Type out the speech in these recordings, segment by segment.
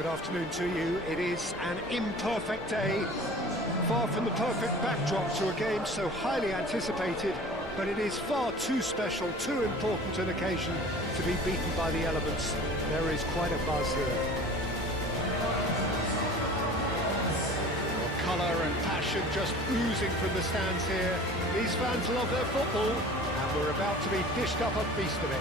good afternoon to you. It is an imperfect day, far from the perfect backdrop to a game so highly anticipated, but it is far too special, too important an occasion to be beaten by the elements. There is quite a buzz here. Colour and passion just oozing from the stands here. These fans love their football, and we're about to be dished up a feast of it.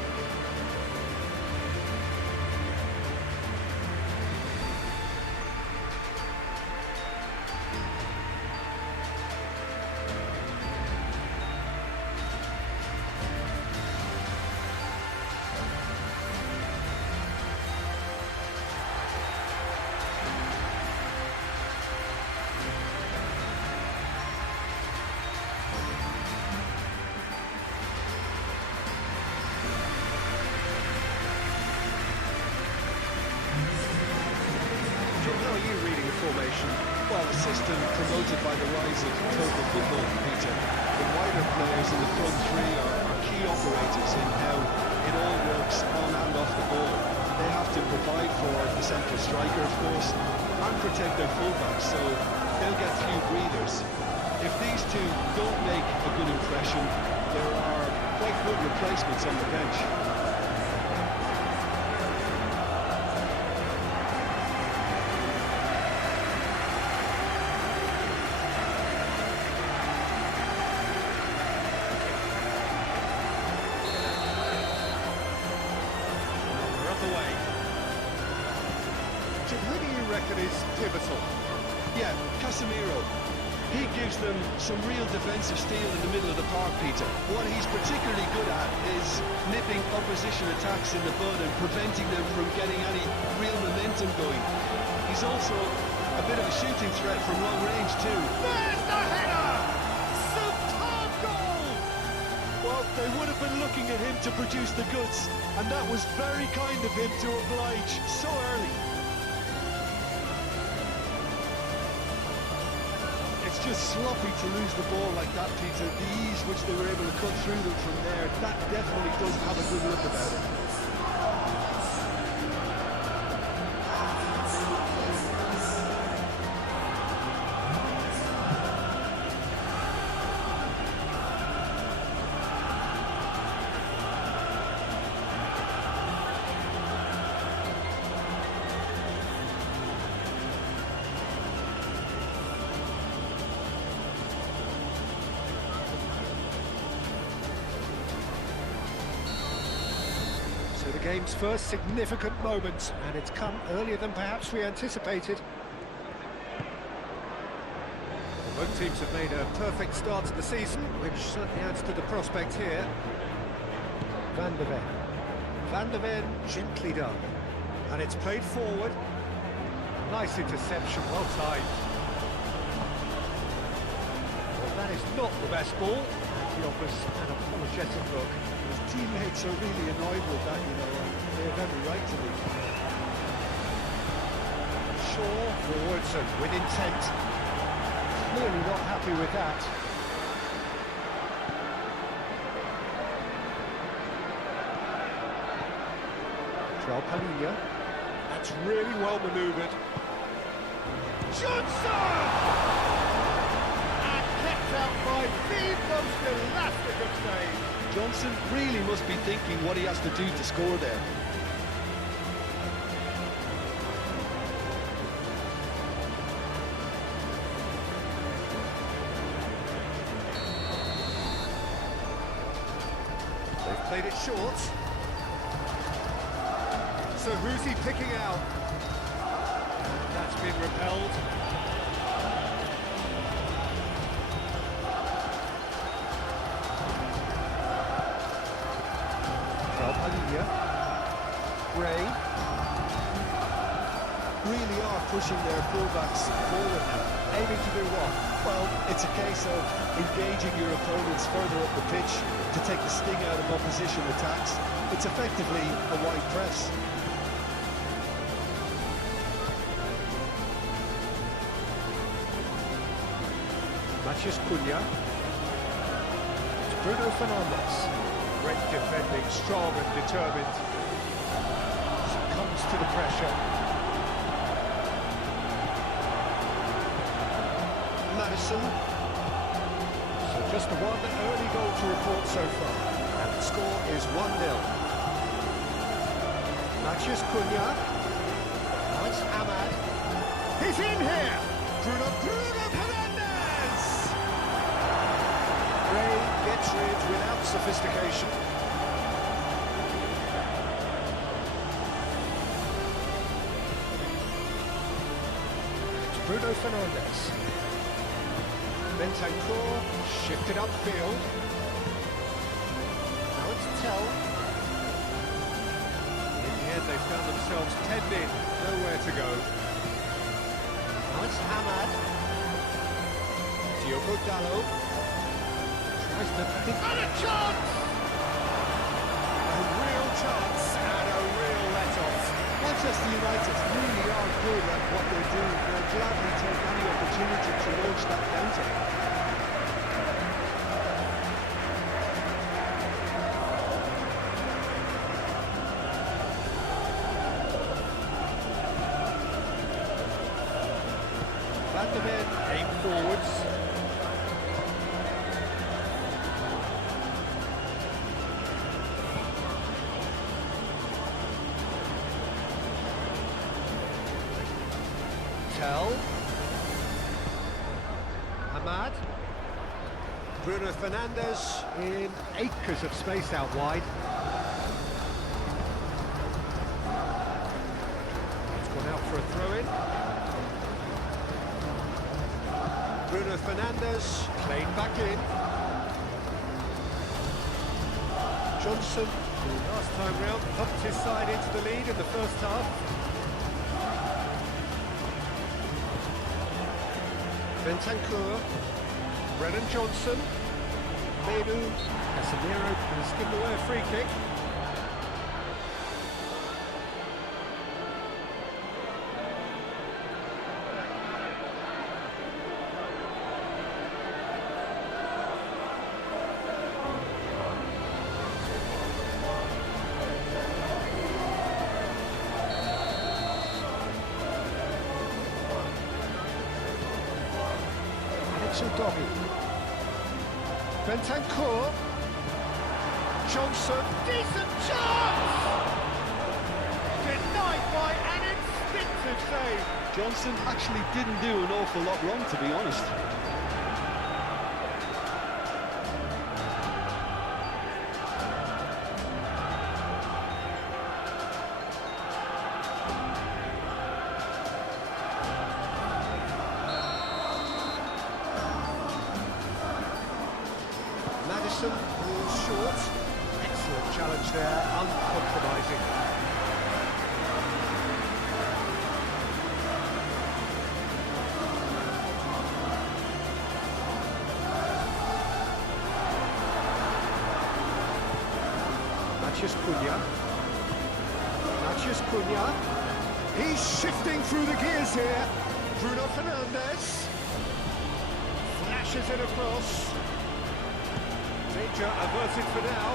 How are you reading the formation? Well, a system promoted by the rise of total football, Peter. The wider players in the front three are key operators in how it all works on and off the ball. They have to provide for the central striker, of course, and protect their fullbacks, so they'll get few breathers. If these two don't make a good impression, there are quite good replacements on the bench. Who do you reckon is pivotal? Yeah, Casemiro. He gives them some real defensive steel in the middle of the park, Peter. What he's particularly good at is nipping opposition attacks in the bud and preventing them from getting any real momentum going. He's also a bit of a shooting threat from long range too. There's the header! Superb goal! Well, they would have been looking at him to produce the goods, and that was very kind of him to oblige so early. It's just sloppy to lose the ball like that, Peter. The ease which they were able to cut through them from there, that definitely doesn't have a good look about it. So the game's first significant moment, and it's come earlier than perhaps we anticipated. Well, both teams have made a perfect start to the season, which certainly adds to the prospect here. Van der Ven. Van der Ven, gently done. And it's played forward. Nice interception, well timed. Well, that is not the best ball. He offers an apologetic look. His teammates are really annoyed with that, you know, and they have every right to be. Shaw forwards and with intent. Clearly not happy with that. João Palhinha. That's really well manoeuvred. Johnson! And kept out by the most elastic of saves. Johnson really must be thinking what he has to do to score there. They've played it short. So who's he picking out? That's been repelled. Gray. Really are pushing their fullbacks forward now. Aiming to do what? Well, it's a case of engaging your opponents further up the pitch to take the sting out of opposition attacks. It's effectively a wide press. Matches Cunha. It's Bruno Fernandes. Great defending, strong and determined. Succumbs to the pressure. Madison. So just the one early goal to report so far. And the score is 1-0. Matheus Cunha. Now it's Ahmad. He's in here! Bruno Fernandes! Ray gets rid without sophistication. It's Bruno Fernandes. Bentancur shifted upfield. Now it's Tell. In the end, they found themselves penned in, nowhere to go. Now it's Ahmad. Diogo Dalot. Tries to pick... And a chance! A real chance and a real let-off. Manchester United really are good at what they're doing. They'll gladly take any opportunity to launch that counter. Van der Ven aim forwards. Tell. Ahmad. Bruno Fernandes in acres of space out wide. It's gone out for a throw-in. Bruno Fernandes played back in. Johnson, who last time round pumped his side into the lead in the first half. Bentancur, Brennan Johnson, Menu, Casemiro has given away a free kick. Dobby. Bentancur. Johnson. Decent chance! Denied by an instinctive save. Johnson actually didn't do an awful lot wrong, to be honest. Madison, who's short. Excellent challenge there, uncompromising. Matheus Cunha. Matheus Cunha. He's shifting through the gears here. Bruno Fernandes. Flashes it across. Danger averted for now.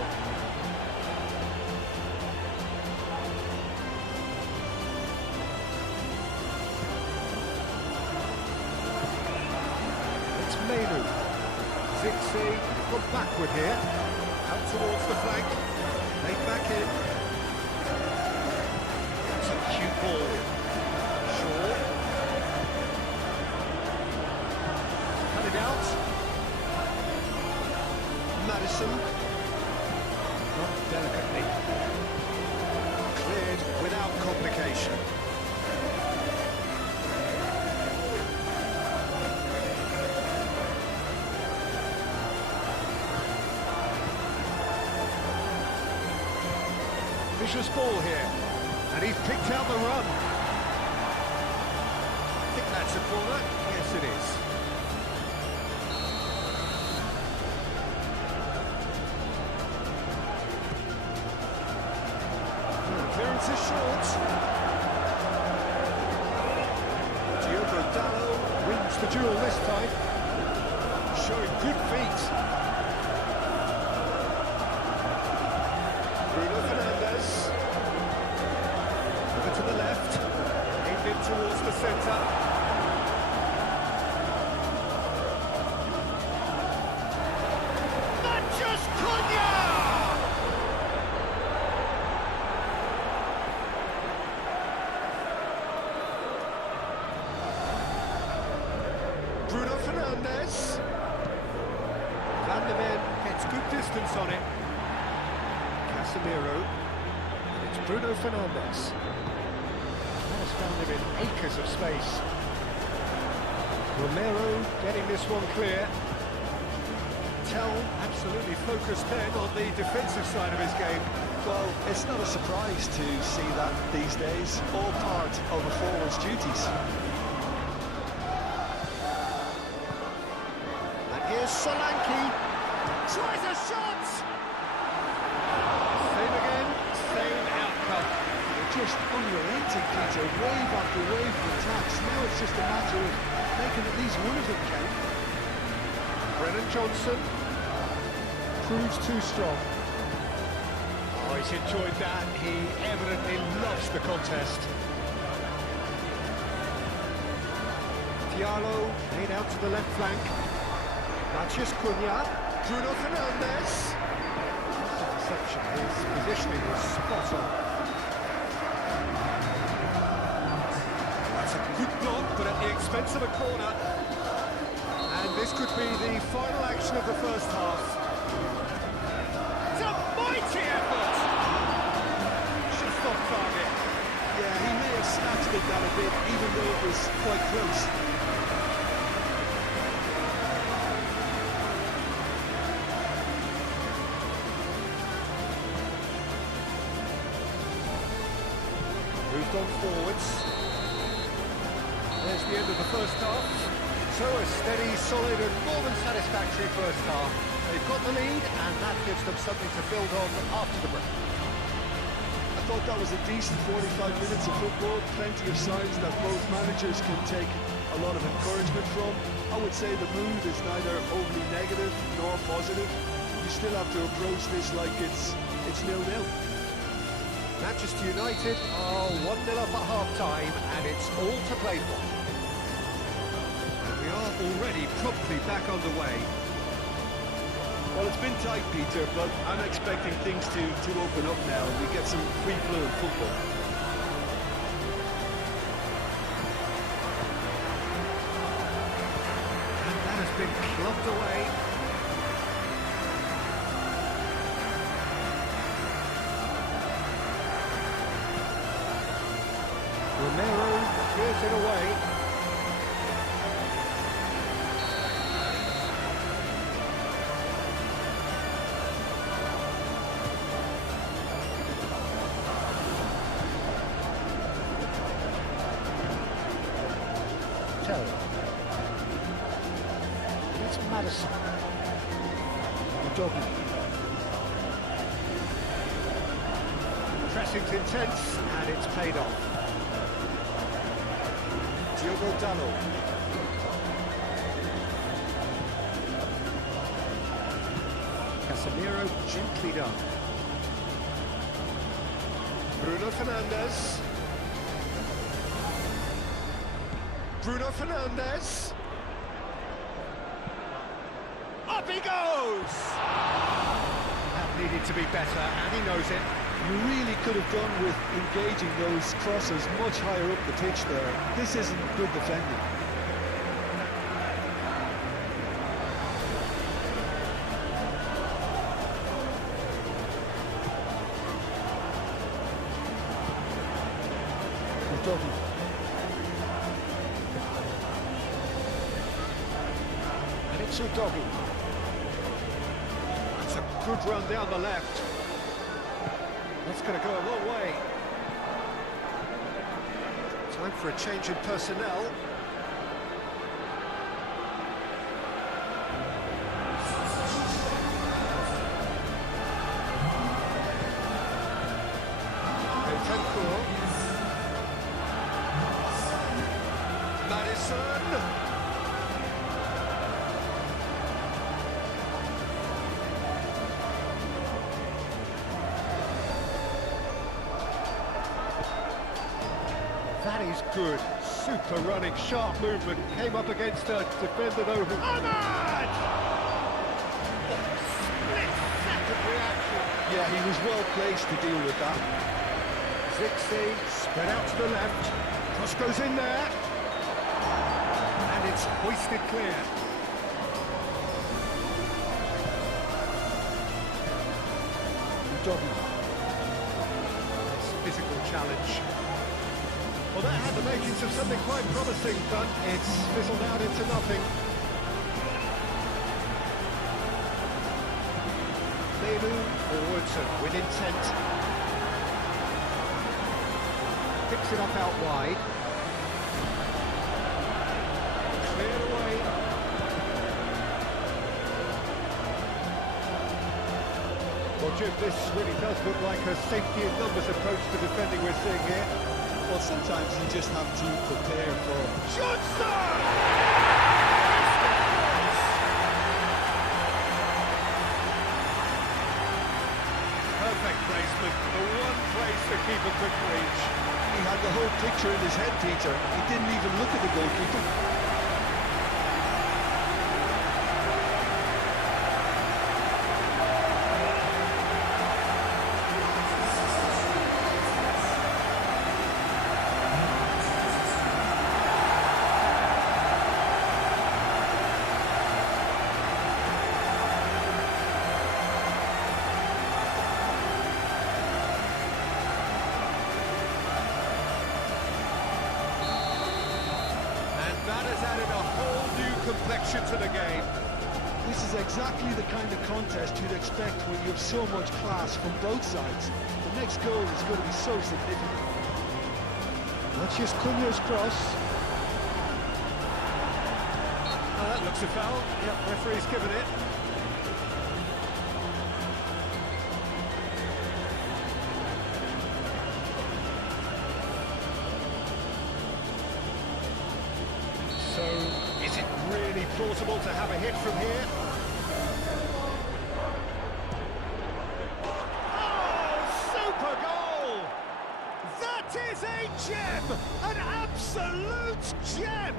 It's Menu. Zigzag, gone backward here. Out towards the flank. Laid back in. That's a cute ball. Shaw. Cut it out. Madison, not delicately, cleared without complication. Vicious ball here, and he's picked out the run. I think that's a corner. Yes, it is. Clearance is short. Diogo Dalot wins the duel this time, showing good feet. Bruno Fernandes over to the left, aimed in towards the centre. on it. Casemiro. And it's Bruno Fernandes. That has found him in acres of space. Romero getting this one clear. Tell absolutely focused then on the defensive side of his game. Well, it's not a surprise to see that these days, all part of a forward's duties. And here's Solanke, tries a shot! Same again, same outcome. They're just unrelenting, Peter, wave after wave of attacks. Now it's just a matter of making at least one of them count. Brennan Johnson proves too strong. Oh, he's enjoyed that. He evidently loves the contest. Diallo laid out to the left flank. Matheus Cunha. Bruno Fernandes. Interception. His positioning was spot on. That's a good block, but at the expense of a corner. And this could be the final action of the first half. It's a mighty effort! Just off target. Yeah, he may have snatched at that a bit, even though it was quite close. Moved on forwards. There's the end of the first half. So a steady, solid and more than satisfactory first half. They've got the lead and that gives them something to build on after the break. I thought that was a decent 45 minutes of football, plenty of signs that both managers can take a lot of encouragement from. I would say the mood is neither overly negative nor positive. You still have to approach this like it's 0-0. Manchester United are 1-0 up at half-time and it's all to play for. We are already promptly back underway. Well, it's been tight, Peter, but I'm expecting things to open up now and we get some free-flowing football. And that has been clubbed away. Romero clears it away. It's Madison. Udogi. Pressing's intense and it's paid off. Diogo Dallo. Casemiro gently done. Bruno Fernandes. Bruno Fernandes. Up he goes! That needed to be better, and he knows it. You really could have done with engaging those crosses much higher up the pitch there. This isn't good defending. Udogi. And it's Udogi. That's a good run down the left. That's going to go a long way. Time for a change in personnel. Madison. That is good. Super running, sharp movement. Came up against a defender though who... Ahmad! Split-second reaction. Yeah, he was well placed to deal with that. Zixi spread out to the left. Cross goes in there. And it's hoisted clear. Tottenham. Nice physical challenge. Well, that had the makings of something quite promising, but it's fizzled out into nothing. They move forwards and with intent. Picks it up out wide. Cleared away. Well, Jim, this really does look like a safety in numbers approach to defending we're seeing here. Well, sometimes you just have to prepare for... Johnson! Perfect placement, the one place the keeper couldn't reach. He had the whole picture in his head, Peter. He didn't even look at the goalkeeper. That has added a whole new complexion to the game. This is exactly the kind of contest you'd expect when you have so much class from both sides. The next goal is going to be so significant. That's just Cunha's cross. That looks a foul. Yep, referee's given it. So, is it really plausible to have a hit from here? Oh, super goal! That is a gem! An absolute gem!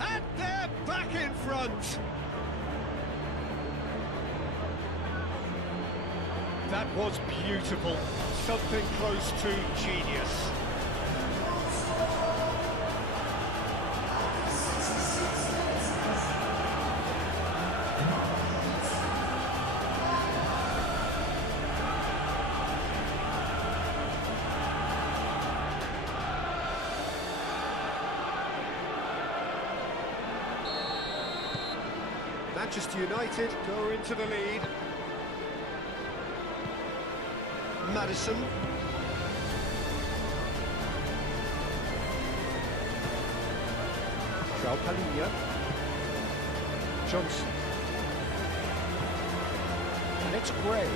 And they're back in front! That was beautiful. Something close to genius. Manchester United go into the lead. Maddison. Palinha. Johnson. And it's Gray.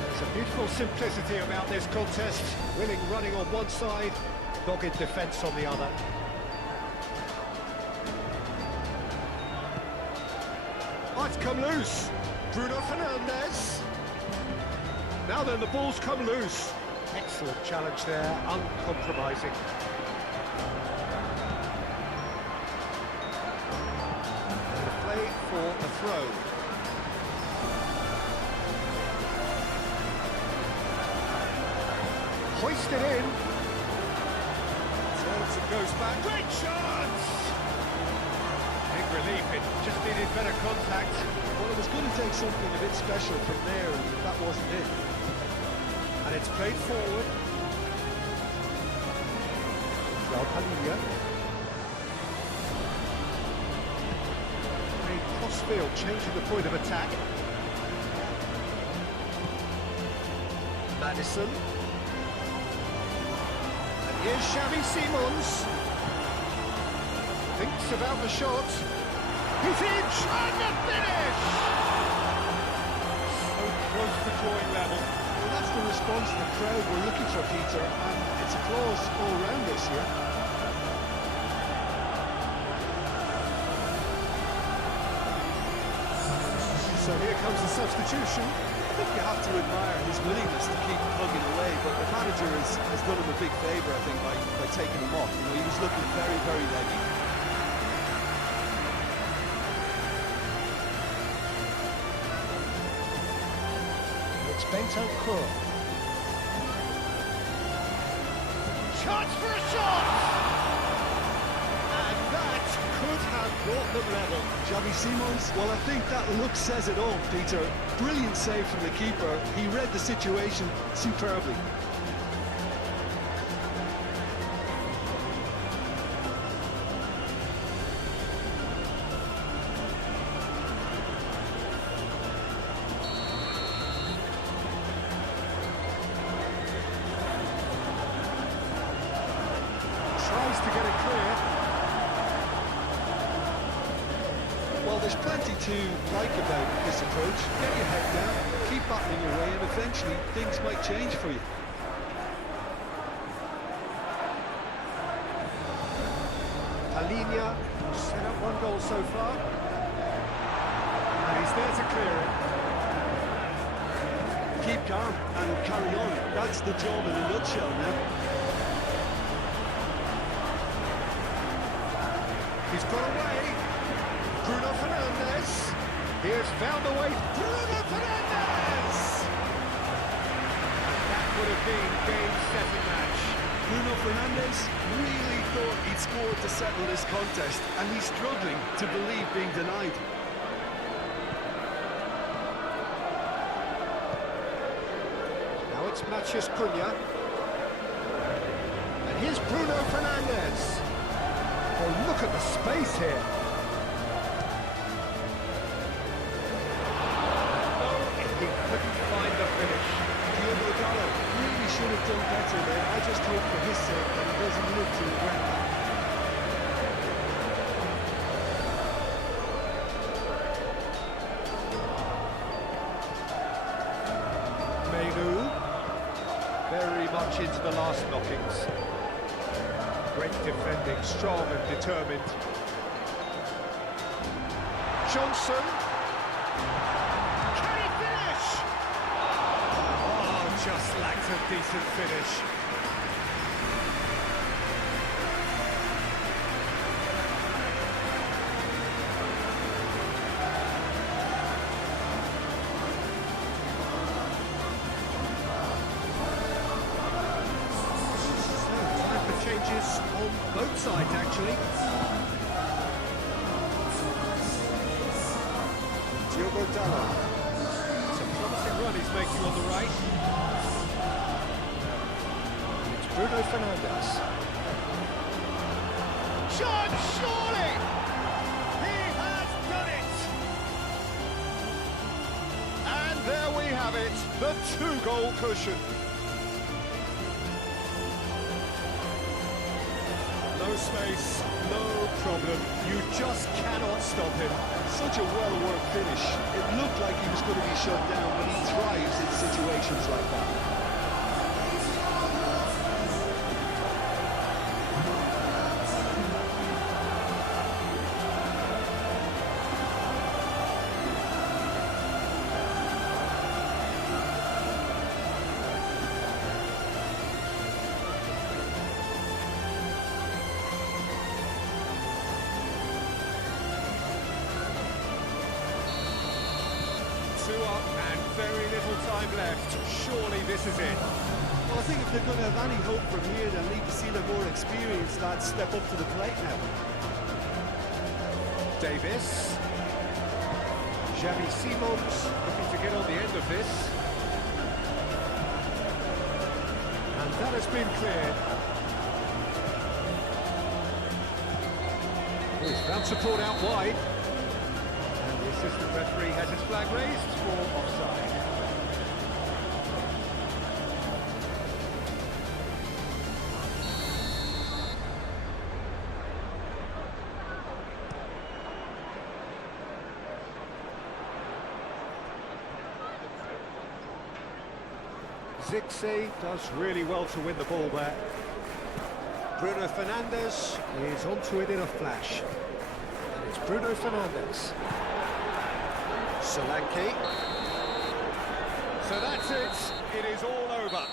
There's a beautiful simplicity about this contest. Willing running on one side, dogged defence on the other. Oh, it's come loose. Bruno Fernandes. Now then, the ball's come loose. Excellent challenge there, uncompromising. And a play for a throw. Hoisted in. Turns and goes back. Great chance! Big relief, it just needed better contact. Well, it was going to take something a bit special from there, and that wasn't it. And it's played forward. Palinha. A cross-field, changing the point of attack. Maddison. And here's Xavi Simons. Thinks about the shot. He's in! And the finish! So close to drawing level. Well, that's the response the crowd were looking for, Peter, and it's applause all round this year. So here comes the substitution. I think you have to admire his willingness to keep plugging away, but the manager has done him a big favour, I think, by taking him off. You know, he was looking very, very leggy. It's Bentancur. Chance for a shot! And that could have brought them level. Xavi Simons, well, I think that look says it all, Peter. Brilliant save from the keeper. He read the situation superbly. Tries to get it clear. Well, there's plenty to like about this approach. Get your head down, keep battling away, and eventually things might change for you. Alinia set up one goal so far. And he's there to clear it. Keep calm and carry on. That's the job in a nutshell now. He's got away. Bruno Fernandes. He has found a way. Bruno Fernandes! And that would have been game, set and match. Bruno Fernandes really thought he'd scored to settle this contest, and he's struggling to believe being denied. Now it's Matheus Cunha. And here's Bruno Fernandes. Oh, look at the space here. Oh, he couldn't find the finish. Diogo Dalot really should have done better there. I just hope for his sake that he doesn't live to regret that. Menu, very much into the last knockings. Great defending, strong and determined. Johnson. Can he finish? Oh, just lacked a decent finish. Changes on both sides, actually. Diogo Dalot. It's a promising run he's making on the right. It's Bruno Fernandes. Shot, surely! He has done it! And there we have it, the two-goal cushion. No space, no problem. You just cannot stop him. Such a well-worked finish. It looked like he was going to be shut down, but he thrives in situations like that. Two up and very little time left. Surely this is it. Well, I think if they're going to have any hope from here, they'll need to see the more experienced lads step up to the plate now. Davis. Xavi Simons looking to get on the end of this. And that has been cleared. He's found support out wide. And the assistant referee has his flag raised for offside. Zixi does really well to win the ball there. Bruno Fernandes is onto it in a flash. And it's Bruno Fernandes. Solanke. So that's it. It is all over.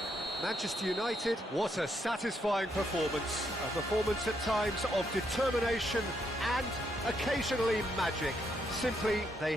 Manchester United, what a satisfying performance. A performance at times of determination and occasionally magic. Simply, they